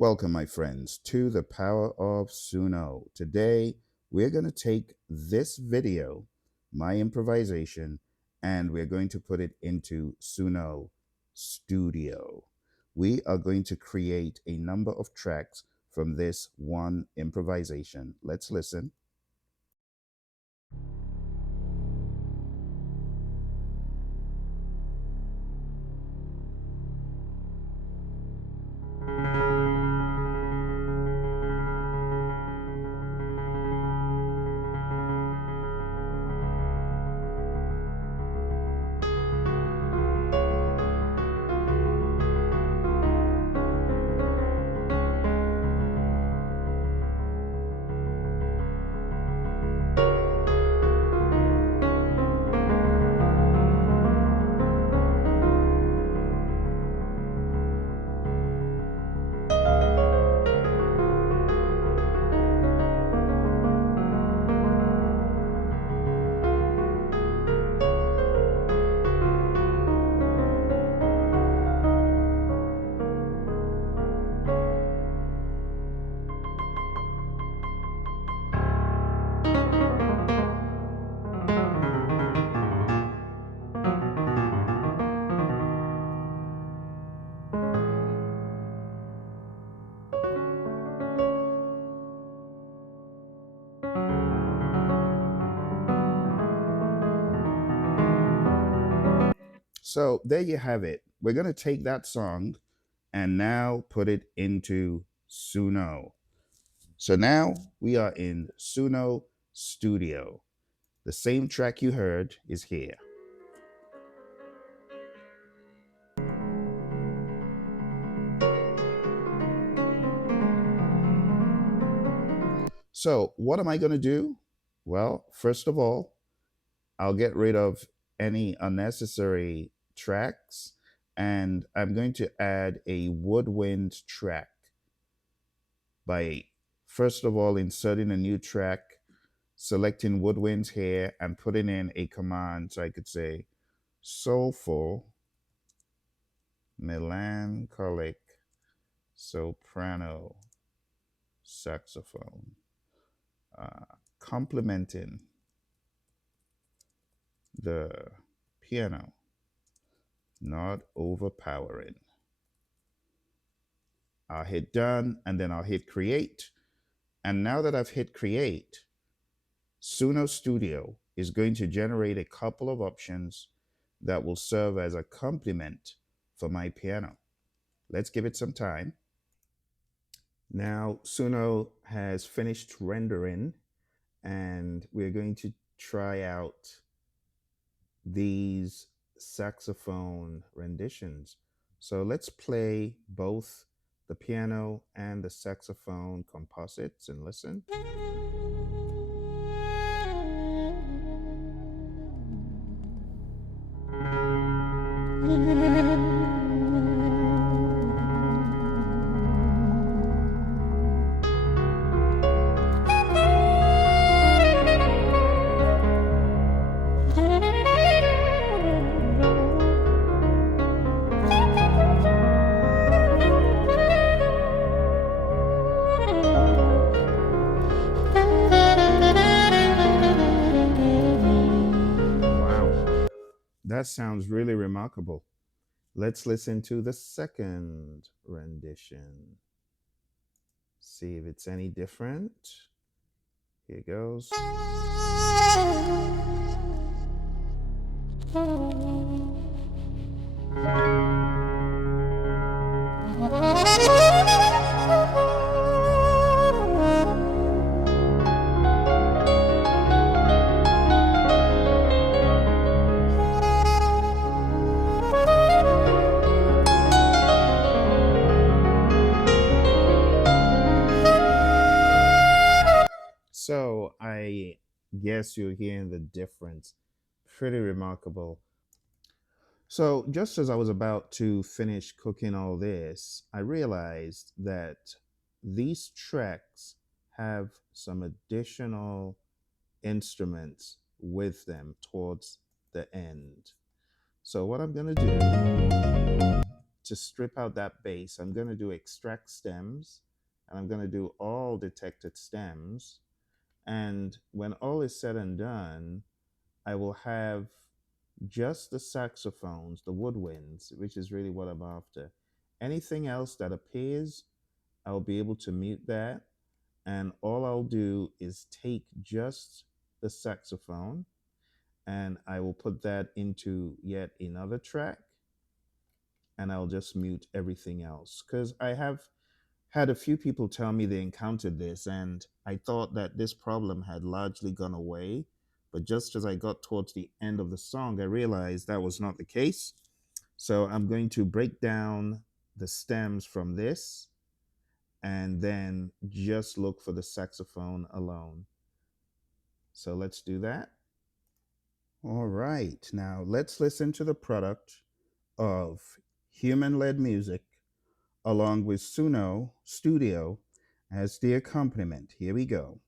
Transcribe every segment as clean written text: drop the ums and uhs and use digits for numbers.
Welcome, my friends, to the power of Suno. Today, we're going to take this video, my improvisation, and we're going to put it into Suno Studio. We are going to create a number of tracks from this one improvisation. Let's listen. So there you have it. We're going to take that song and now put it into Suno. So now we are in Suno Studio. The same track you heard is here. So what am I going to do? Well, first of all, I'll get rid of any unnecessary tracks and I'm going to add a woodwind track by first of all inserting a new track, selecting woodwinds here and putting in a command so I could say soulful, melancholic, soprano, saxophone, complementing the piano, not overpowering. I'll hit done and then I'll hit create. And now that I've hit create, SUNO Studio is going to generate a couple of options that will serve as accompaniment for my piano. Let's give it some time. Now SUNO has finished rendering and we're going to try out these saxophone renditions. So let's play both the piano and the saxophone composites and listen. Wow, that sounds really remarkable. Let's listen to the second rendition. See if it's any different. Here goes. So I guess you're hearing the difference. Pretty remarkable. So just as I was about to finish cooking all this, I realized that these tracks have some additional instruments with them towards the end. So what I'm going to do to strip out that bass, I'm going to do extract stems, and I'm going to do all detected stems. And when all is said and done, I will have just the saxophones, the woodwinds, which is really what I'm after. Anything else that appears, I'll be able to mute that. And all I'll do is take just the saxophone and I will put that into yet another track, and I'll just mute everything else. Because I have had a few people tell me they encountered this, and I thought that this problem had largely gone away. But just as I got towards the end of the song, I realized that was not the case. So I'm going to break down the stems from this and then just look for the saxophone alone. So let's do that. All right, now let's listen to the product of human led music along with SUNO Studio as the accompaniment. Here we go.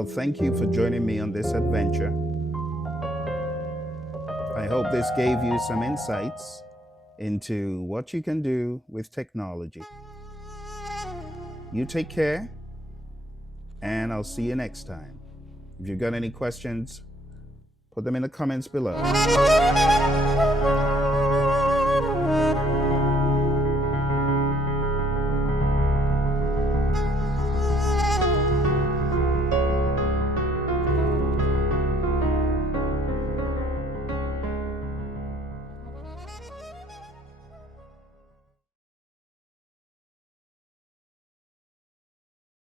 Well, thank you for joining me on this adventure. I hope this gave you some insights into what you can do with technology. You take care, and I'll see you next time. If you've got any questions, put them in the comments below.